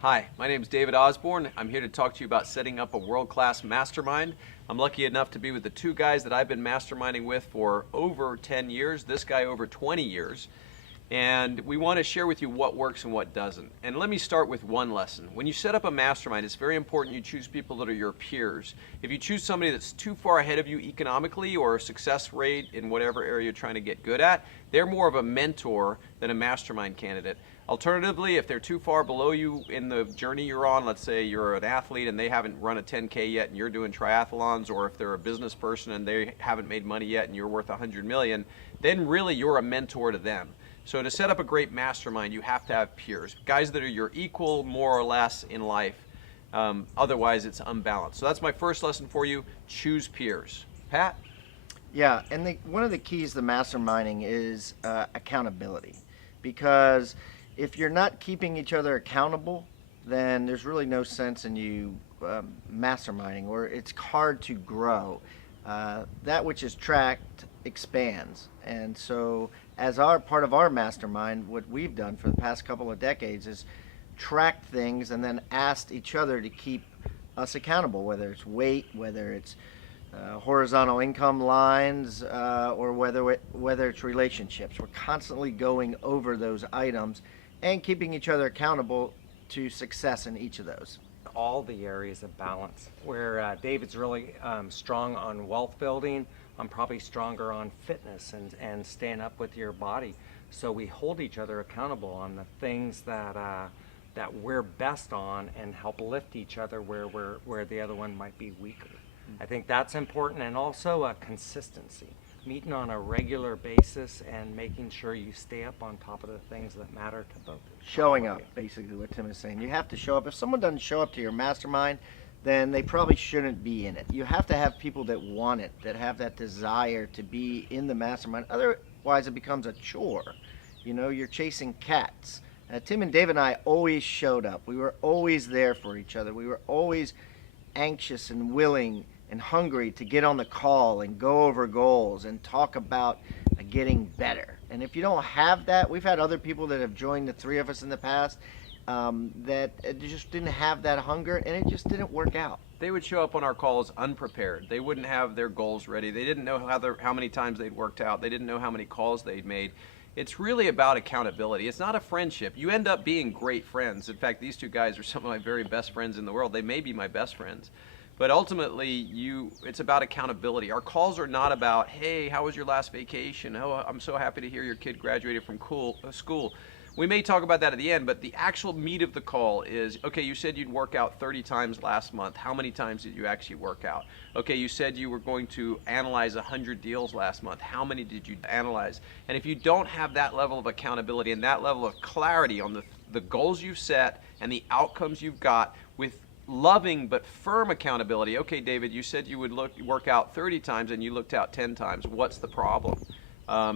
Hi, my name is David Osborn. I'm here to talk to you about setting up a world-class mastermind. I'm lucky enough to be with the two guys that I've been masterminding with for over 10 years, this guy over 20 years. And we want to share with you what works and what doesn't. And let me start with one lesson. When you set up a mastermind, it's very important you choose people that are your peers. If you choose somebody that's too far ahead of you economically or success rate in whatever area you're trying to get good at, they're more of a mentor than a mastermind candidate. Alternatively, if they're too far below you in the journey you're on, let's say you're an athlete and they haven't run a 10K yet and you're doing triathlons, or if they're a business person and they haven't made money yet and you're worth 100 million, then really you're a mentor to them. So to set up a great mastermind, you have to have peers, guys that are your equal, more or less, in life. Otherwise, it's unbalanced. So that's my first lesson for you. Choose peers. Pat? Yeah, and one of the keys to masterminding is accountability. Because if you're not keeping each other accountable, then there's really no sense in you masterminding, or it's hard to grow. That which is tracked expands. And so as our part of our mastermind, what we've done for the past couple of decades is tracked things and then asked each other to keep us accountable, whether it's weight, whether it's horizontal income lines, or whether it's relationships. We're constantly going over those items and keeping each other accountable to success in each of those. All the areas of balance. Where David's really strong on wealth building, I'm probably stronger on fitness and staying up with your body. So we hold each other accountable on the things that we're best on and help lift each other where the other one might be weaker. I think that's important, and also consistency. Meeting on a regular basis and making sure you stay up on top of the things that matter to both. Showing up, basically what Tim is saying. You have to show up. If someone doesn't show up to your mastermind, then they probably shouldn't be in it. You have to have people that want it, that have that desire to be in the mastermind. Otherwise, it becomes a chore. You know, you're chasing cats. Tim and Dave and I always showed up. We were always there for each other. We were always anxious and willing and hungry to get on the call and go over goals and talk about getting better. And if you don't have that, we've had other people that have joined the three of us in the past that just didn't have that hunger, and it just didn't work out. They would show up on our calls unprepared. They wouldn't have their goals ready. They didn't know how many times they'd worked out. They didn't know how many calls they'd made. It's really about accountability. It's not a friendship. You end up being great friends. In fact, these two guys are some of my very best friends in the world. They may be my best friends. But ultimately, it's about accountability. Our calls are not about, hey, how was your last vacation? Oh, I'm so happy to hear your kid graduated from school. We may talk about that at the end, but the actual meat of the call is, okay, you said you'd work out 30 times last month. How many times did you actually work out? Okay, you said you were going to analyze 100 deals last month. How many did you analyze? And if you don't have that level of accountability and that level of clarity on the goals you've set and the outcomes you've got with loving but firm accountability. Okay, David, you said you would work out 30 times and you looked out 10 times. What's the problem?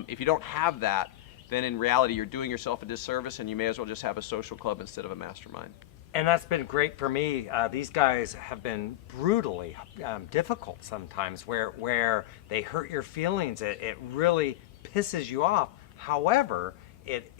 If you don't have that, then in reality you're doing yourself a disservice, and you may as well just have a social club instead of a mastermind. And that's been great for me. These guys have been brutally difficult sometimes, where they hurt your feelings. It really pisses you off. However, it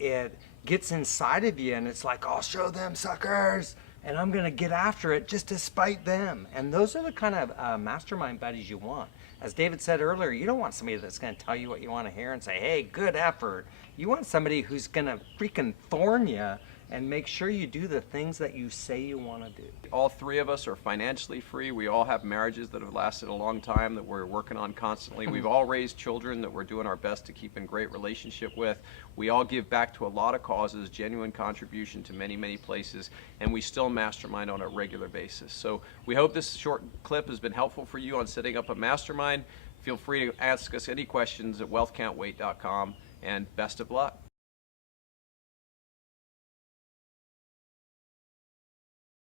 gets inside of you, and it's like, I'll show them, suckers, and I'm going to get after it just to spite them. And those are the kind of mastermind buddies you want. As David said earlier, you don't want somebody that's going to tell you what you want to hear and say, hey, good effort. You want somebody who's going to freaking thorn you and make sure you do the things that you say you want to do. All three of us are financially free. We all have marriages that have lasted a long time that we're working on constantly. We've all raised children that we're doing our best to keep in great relationship with. We all give back to a lot of causes, genuine contribution to many, many places, and we still mastermind on a regular basis. So we hope this short clip has been helpful for you on setting up a mastermind. Feel free to ask us any questions at wealthcan'twait.com, and best of luck.